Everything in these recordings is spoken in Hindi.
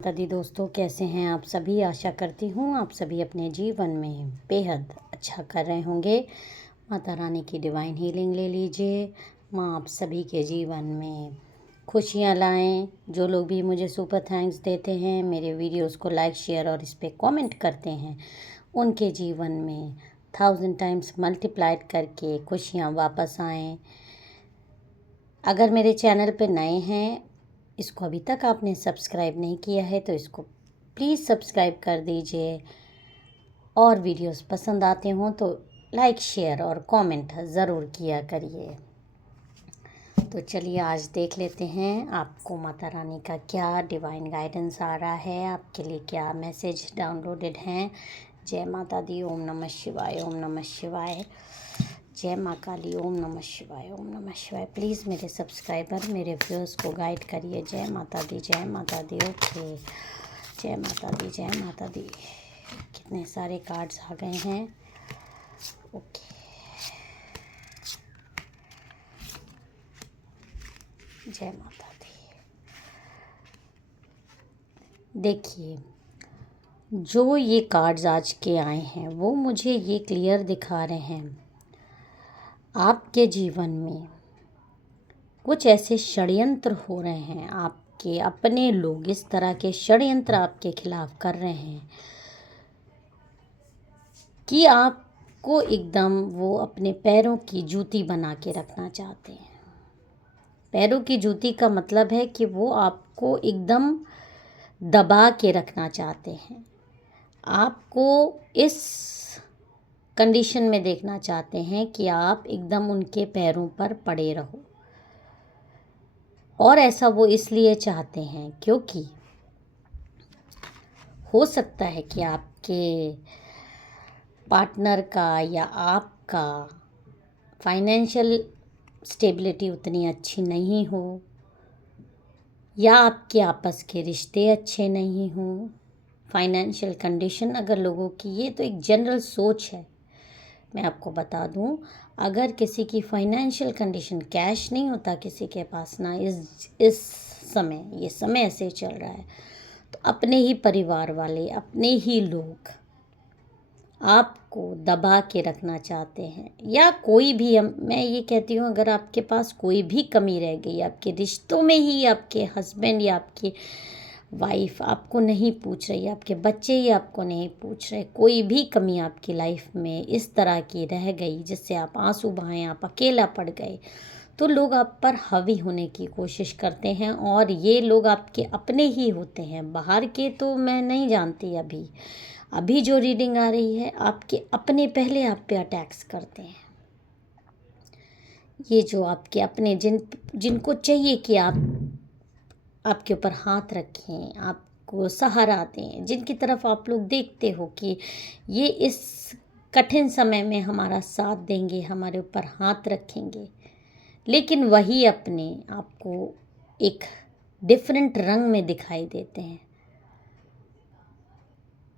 दादी दोस्तों, कैसे हैं आप सभी। आशा करती हूँ आप सभी अपने जीवन में बेहद अच्छा कर रहे होंगे। माता रानी की डिवाइन हीलिंग ले लीजिए। माँ आप सभी के जीवन में खुशियाँ लाएं। जो लोग भी मुझे सुपर थैंक्स देते हैं, मेरे वीडियोस को लाइक शेयर और इस पर कमेंट करते हैं, उनके जीवन में 1000 टाइम्स मल्टीप्लाइड करके खुशियाँ वापस आएँ। अगर मेरे चैनल पे नए हैं, इसको अभी तक आपने सब्सक्राइब नहीं किया है तो इसको प्लीज़ सब्सक्राइब कर दीजिए। और वीडियोस पसंद आते हों तो लाइक शेयर और कमेंट ज़रूर किया करिए। तो चलिए आज देख लेते हैं आपको माता रानी का क्या डिवाइन गाइडेंस आ रहा है, आपके लिए क्या मैसेज डाउनलोडेड हैं। जय माता दी। ओम नमः शिवाय, ओम नमः शिवाय। जय माँ काली। ओम नमः शिवाय, ओम नमः शिवाय। प्लीज़ मेरे सब्सक्राइबर, मेरे व्यूअर्स को गाइड करिए। जय माता दी, जय माता दी। ओके, जय माता दी, जय माता दी। कितने सारे कार्ड्स आ गए हैं। ओके, जय माता दी। देखिए, जो ये कार्ड्स आज के आए हैं वो मुझे ये क्लियर दिखा रहे हैं, आपके जीवन में कुछ ऐसे षड्यंत्र हो रहे हैं। आपके अपने लोग इस तरह के षड्यंत्र आपके खिलाफ कर रहे हैं कि आपको एकदम वो अपने पैरों की जूती बना के रखना चाहते हैं। पैरों की जूती का मतलब है कि वो आपको एकदम दबा के रखना चाहते हैं, आपको इस कंडीशन में देखना चाहते हैं कि आप एकदम उनके पैरों पर पड़े रहो। और ऐसा वो इसलिए चाहते हैं क्योंकि हो सकता है कि आपके पार्टनर का या आपका फाइनेंशियल स्टेबिलिटी उतनी अच्छी नहीं हो, या आपके आपस के रिश्ते अच्छे नहीं हों। फाइनेंशियल कंडीशन अगर लोगों की, ये तो एक जनरल सोच है। मैं आपको बता दूं, अगर किसी की फाइनेंशियल कंडीशन, कैश नहीं होता किसी के पास ना, इस समय, ये समय ऐसे चल रहा है, तो अपने ही परिवार वाले, अपने ही लोग आपको दबा के रखना चाहते हैं। या कोई भी, मैं ये कहती हूँ, अगर आपके पास कोई भी कमी रह गई आपके रिश्तों में ही, आपके हस्बैंड या आपकी वाइफ आपको नहीं पूछ रही, आपके बच्चे ही आपको नहीं पूछ रहे, कोई भी कमी आपकी लाइफ में इस तरह की रह गई जिससे आप आंसू बहाएं, आप अकेला पड़ गए, तो लोग आप पर हावी होने की कोशिश करते हैं। और ये लोग आपके अपने ही होते हैं, बाहर के तो मैं नहीं जानती। अभी जो रीडिंग आ रही है, आपके अपने पहले आप पे अटैक्स करते हैं। ये जो आपके अपने जिनको चाहिए कि आपके ऊपर हाथ रखें, आपको सहारा दें, जिनकी तरफ आप लोग देखते हो कि ये इस कठिन समय में हमारा साथ देंगे, हमारे ऊपर हाथ रखेंगे, लेकिन वही अपने आपको एक डिफरेंट रंग में दिखाई देते हैं।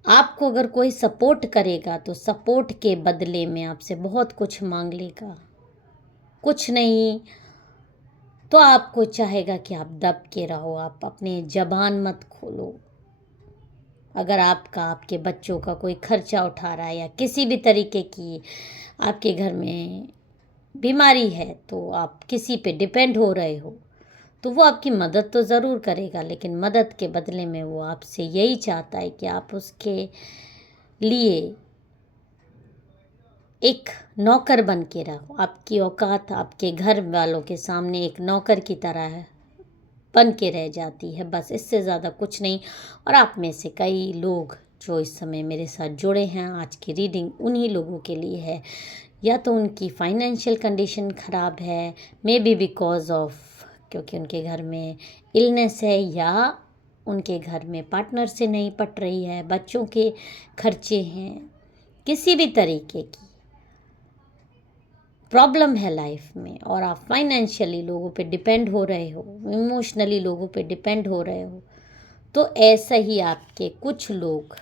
आपको अगर कोई सपोर्ट करेगा तो सपोर्ट के बदले में आपसे बहुत कुछ मांग लेगा, कुछ नहीं तो आपको चाहेगा कि आप दब के रहो, आप अपने जबान मत खोलो। अगर आपके बच्चों का कोई खर्चा उठा रहा है या किसी भी तरीके की आपके घर में बीमारी है, तो आप किसी पे डिपेंड हो रहे हो, तो वो आपकी मदद तो ज़रूर करेगा, लेकिन मदद के बदले में वो आपसे यही चाहता है कि आप उसके लिए एक नौकर बन के रहो। आपकी औकात आपके घर वालों के सामने एक नौकर की तरह बन के रह जाती है, बस, इससे ज़्यादा कुछ नहीं। और आप में से कई लोग जो इस समय मेरे साथ जुड़े हैं, आज की रीडिंग उन्हीं लोगों के लिए है। या तो उनकी फाइनेंशियल कंडीशन ख़राब है, मे बी बिकॉज ऑफ, क्योंकि उनके घर में इलनेस है, या उनके घर में पार्टनर से नहीं पट रही है, बच्चों के खर्चे हैं, किसी भी तरीके की प्रॉब्लम है लाइफ में, और आप फाइनेंशियली लोगों पे डिपेंड हो रहे हो, इमोशनली लोगों पे डिपेंड हो रहे हो, तो ऐसा ही आपके कुछ लोग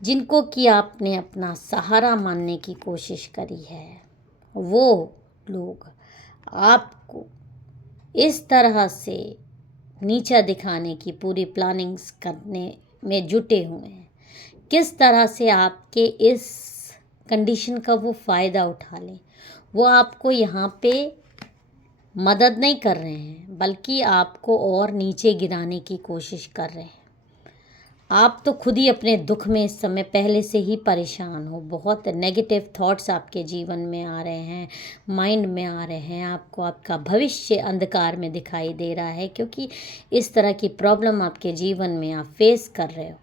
जिनको कि आपने अपना सहारा मानने की कोशिश करी है, वो लोग आपको इस तरह से नीचा दिखाने की पूरी प्लानिंग्स करने में जुटे हुए हैं। किस तरह से आपके इस कंडीशन का वो फ़ायदा उठा लें। वो आपको यहाँ पे मदद नहीं कर रहे हैं, बल्कि आपको और नीचे गिराने की कोशिश कर रहे हैं। आप तो खुद ही अपने दुख में इस समय पहले से ही परेशान हो। बहुत नेगेटिव थॉट्स आपके जीवन में आ रहे हैं, माइंड में आ रहे हैं। आपको आपका भविष्य अंधकार में दिखाई दे रहा है, क्योंकि इस तरह की प्रॉब्लम आपके जीवन में आप फेस कर रहे हो।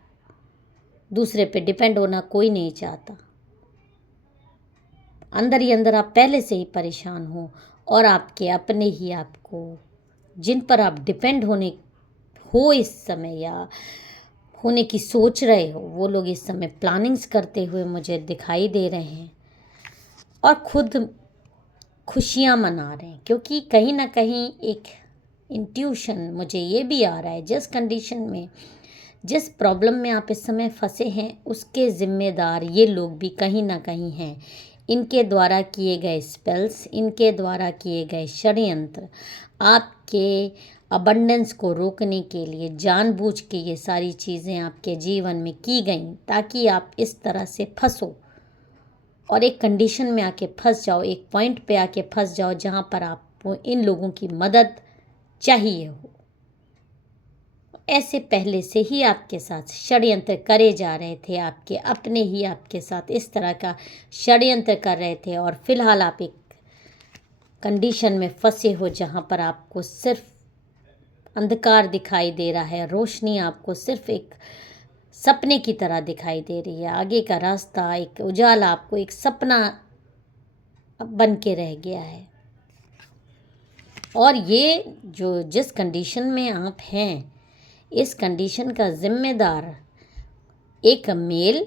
दूसरे पे डिपेंड होना कोई नहीं चाहता। अंदर ही अंदर आप पहले से ही परेशान हो, और आपके अपने ही आपको, जिन पर आप डिपेंड होने हो इस समय या होने की सोच रहे हो, वो लोग इस समय प्लानिंग्स करते हुए मुझे दिखाई दे रहे हैं और खुद खुशियाँ मना रहे हैं। क्योंकि कहीं ना कहीं एक इंट्यूशन मुझे ये भी आ रहा है, जिस कंडीशन में, जिस प्रॉब्लम में आप इस समय फंसे हैं, उसके ज़िम्मेदार ये लोग भी कहीं ना कहीं हैं। इनके द्वारा किए गए स्पेल्स, इनके द्वारा किए गए षड्यंत्र आपके अबंडेंस को रोकने के लिए जानबूझ के ये सारी चीज़ें आपके जीवन में की गई, ताकि आप इस तरह से फंसो और एक कंडीशन में आके फंस जाओ, एक पॉइंट पे आके फंस जाओ जहाँ पर आपको इन लोगों की मदद चाहिए हो। ऐसे पहले से ही आपके साथ षड्यंत्र करे जा रहे थे, आपके अपने ही आपके साथ इस तरह का षड्यंत्र कर रहे थे, और फिलहाल आप एक कंडीशन में फंसे हो जहाँ पर आपको सिर्फ अंधकार दिखाई दे रहा है। रोशनी आपको सिर्फ एक सपने की तरह दिखाई दे रही है। आगे का रास्ता, एक उजाला आपको एक सपना बन के रह गया है। और ये जो जिस कंडीशन में आप हैं, इस कंडीशन का जिम्मेदार एक मेल,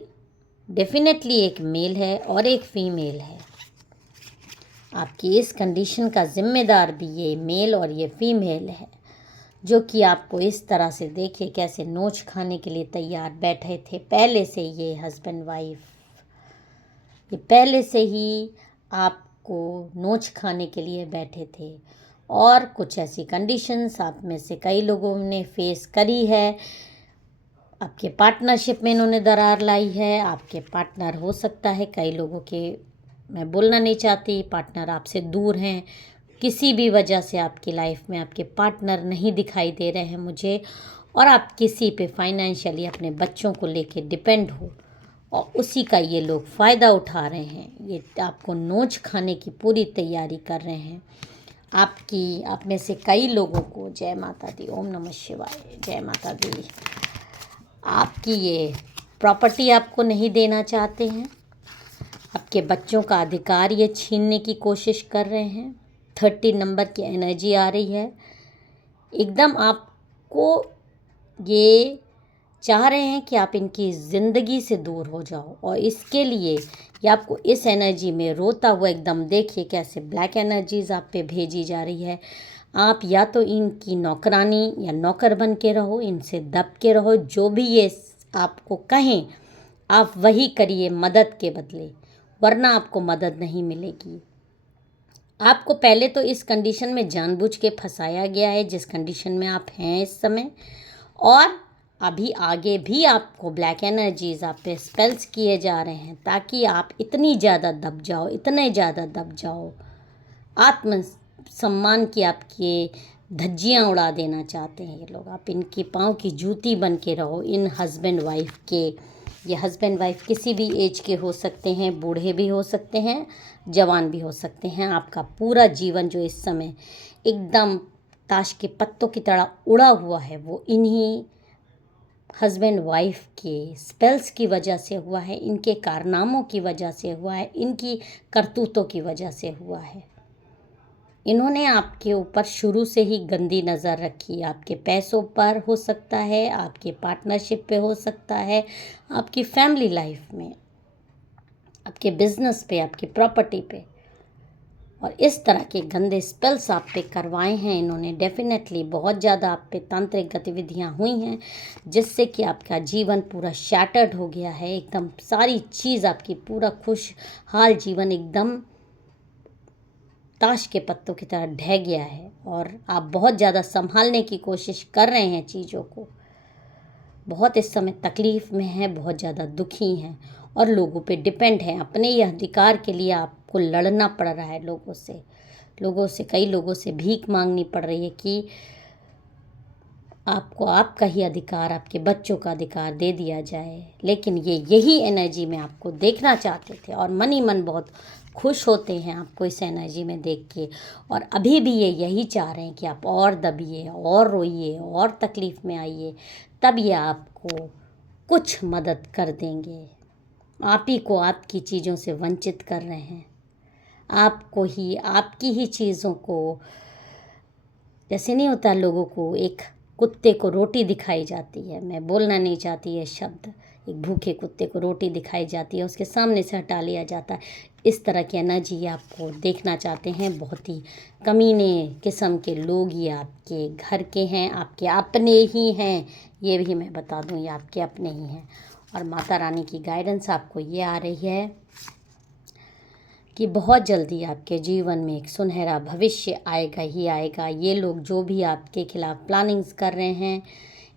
डेफिनेटली एक मेल है और एक फीमेल है। आपकी इस कंडीशन का जिम्मेदार भी ये मेल और ये फीमेल है, जो कि आपको इस तरह से देखिए कैसे नोच खाने के लिए तैयार बैठे थे पहले से। ये हस्बैंड वाइफ ये पहले से ही आपको नोच खाने के लिए बैठे थे, और कुछ ऐसी कंडीशंस आप में से कई लोगों ने फेस करी है। आपके पार्टनरशिप में इन्होंने दरार लाई है। आपके पार्टनर हो सकता है, कई लोगों के, मैं बोलना नहीं चाहती, पार्टनर आपसे दूर हैं, किसी भी वजह से आपकी लाइफ में आपके पार्टनर नहीं दिखाई दे रहे हैं मुझे, और आप किसी पे फाइनेंशियली अपने बच्चों को लेके डिपेंड हो, और उसी का ये लोग फ़ायदा उठा रहे हैं। ये आपको नोच खाने की पूरी तैयारी कर रहे हैं। आप में से कई लोगों को, जय माता दी, ओम नमः शिवाय, जय माता दी, आपकी ये प्रॉपर्टी आपको नहीं देना चाहते हैं। आपके बच्चों का अधिकार ये छीनने की कोशिश कर रहे हैं। 30 नंबर की एनर्जी आ रही है। एकदम आपको ये चाह रहे हैं कि आप इनकी ज़िंदगी से दूर हो जाओ, और इसके लिए ये आपको इस एनर्जी में रोता हुआ एकदम, देखिए कैसे ब्लैक एनर्जीज आप पे भेजी जा रही है। आप या तो इनकी नौकरानी या नौकर बन के रहो, इनसे दब के रहो, जो भी ये आपको कहें आप वही करिए मदद के बदले, वरना आपको मदद नहीं मिलेगी। आपको पहले तो इस कंडीशन में जानबूझ के फंसाया गया है, जिस कंडीशन में आप हैं इस समय, और अभी आगे भी आपको ब्लैक एनर्जीज आप पे स्पेल्स किए जा रहे हैं, ताकि आप इतनी ज़्यादा दब जाओ, इतने ज़्यादा दब जाओ, आत्म सम्मान की आपकी धज्जियाँ उड़ा देना चाहते हैं ये लोग। आप इनकी पाँव की जूती बन के रहो, इन हस्बैंड वाइफ के। ये हस्बैंड वाइफ किसी भी एज के हो सकते हैं, बूढ़े भी हो सकते हैं, जवान भी हो सकते हैं। आपका पूरा जीवन जो इस समय एकदम ताश के पत्तों की तरह उड़ा हुआ है, वो इन्हीं हस्बैंड वाइफ के स्पेल्स की वजह से हुआ है, इनके कारनामों की वजह से हुआ है, इनकी करतूतों की वजह से हुआ है। इन्होंने आपके ऊपर शुरू से ही गंदी नज़र रखी। आपके पैसों पर हो सकता है, आपके पार्टनरशिप पे हो सकता है, आपकी फैमिली लाइफ में, आपके बिजनेस पे, आपकी प्रॉपर्टी पे, और इस तरह के गंदे स्पेल्स आप पे करवाए हैं इन्होंने। डेफिनेटली बहुत ज़्यादा आप पे तांत्रिक गतिविधियाँ हुई हैं, जिससे कि आपका जीवन पूरा शैटर्ड हो गया है। एकदम सारी चीज़ आपकी, पूरा खुशहाल जीवन एकदम ताश के पत्तों की तरह ढह गया है और आप बहुत ज़्यादा संभालने की कोशिश कर रहे हैं चीज़ों को, बहुत इस समय तकलीफ़ में हैं, बहुत ज़्यादा दुखी हैं और लोगों पे डिपेंड हैं। अपने ये अधिकार के लिए आपको लड़ना पड़ रहा है कई लोगों से भीख मांगनी पड़ रही है कि आपको आपका ही अधिकार, आपके बच्चों का अधिकार दे दिया जाए। लेकिन यही एनर्जी में आपको देखना चाहते थे और मन ही मन बहुत खुश होते हैं आपको इस एनर्जी में देख के, और अभी भी ये यही चाह रहे हैं कि आप और दबिए और रोइए और तकलीफ़ में आइए, तब ये आपको कुछ मदद कर देंगे। आप ही को आपकी चीज़ों से वंचित कर रहे हैं, आपको ही आपकी ही चीज़ों को, जैसे नहीं होता लोगों को एक कुत्ते को रोटी दिखाई जाती है, मैं बोलना नहीं चाहती ये शब्द, एक भूखे कुत्ते को रोटी दिखाई जाती है, उसके सामने से हटा लिया जाता है। इस तरह की एनर्जी आपको देखना चाहते हैं। बहुत ही कमीने किस्म के लोग ये आपके घर के हैं, आपके अपने ही हैं, ये भी मैं बता दूं, ये आपके अपने ही हैं। और माता रानी की गाइडेंस आपको ये आ रही है कि बहुत जल्दी आपके जीवन में एक सुनहरा भविष्य आएगा ही आएगा। ये लोग जो भी आपके खिलाफ़ प्लानिंग्स कर रहे हैं,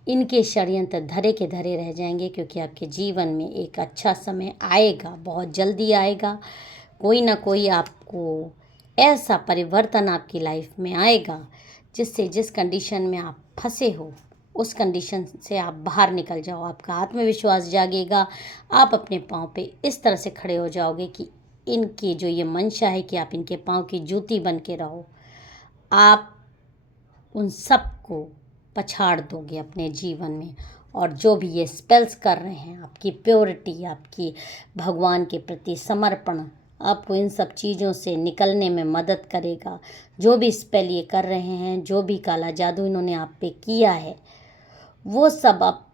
इनके षड्यंत्र धरे के धरे रह जाएंगे, क्योंकि आपके जीवन में एक अच्छा समय आएगा, बहुत जल्दी आएगा। कोई ना कोई आपको ऐसा परिवर्तन आपकी लाइफ में आएगा जिससे जिस कंडीशन में आप फंसे हो उस कंडीशन से आप बाहर निकल जाओ, आपका आत्मविश्वास जागेगा, आप अपने पाँव पे इस तरह से खड़े हो जाओगे कि इनकी जो ये मंशा है कि आप इनके पाँव की जूती बन के रहो, आप उन सब को पछाड़ दोगे अपने जीवन में। और जो भी ये स्पेल्स कर रहे हैं, आपकी प्योरिटी, आपकी भगवान के प्रति समर्पण आपको इन सब चीज़ों से निकलने में मदद करेगा। जो भी स्पेल ये कर रहे हैं, जो भी काला जादू इन्होंने आप पे किया है, वो सब अब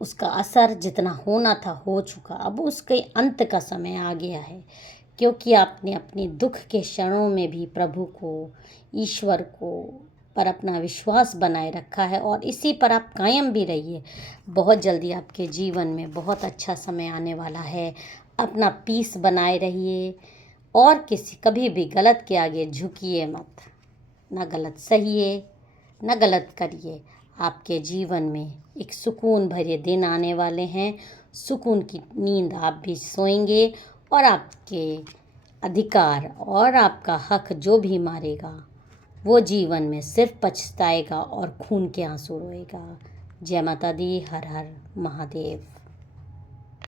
उसका असर जितना होना था हो चुका, अब उसके अंत का समय आ गया है, क्योंकि आपने अपने दुख के क्षणों में भी प्रभु को, ईश्वर को पर अपना विश्वास बनाए रखा है और इसी पर आप कायम भी रहिए। बहुत जल्दी आपके जीवन में बहुत अच्छा समय आने वाला है। अपना पीस बनाए रहिए और कभी भी गलत के आगे झुकिए मत, ना गलत सहिए ना गलत करिए। आपके जीवन में एक सुकून भरे दिन आने वाले हैं, सुकून की नींद आप भी सोएंगे और आपके अधिकार और आपका हक जो भी मारेगा वो जीवन में सिर्फ पछताएगा और खून के आंसू रोएगा। जय माता दी। हर हर महादेव।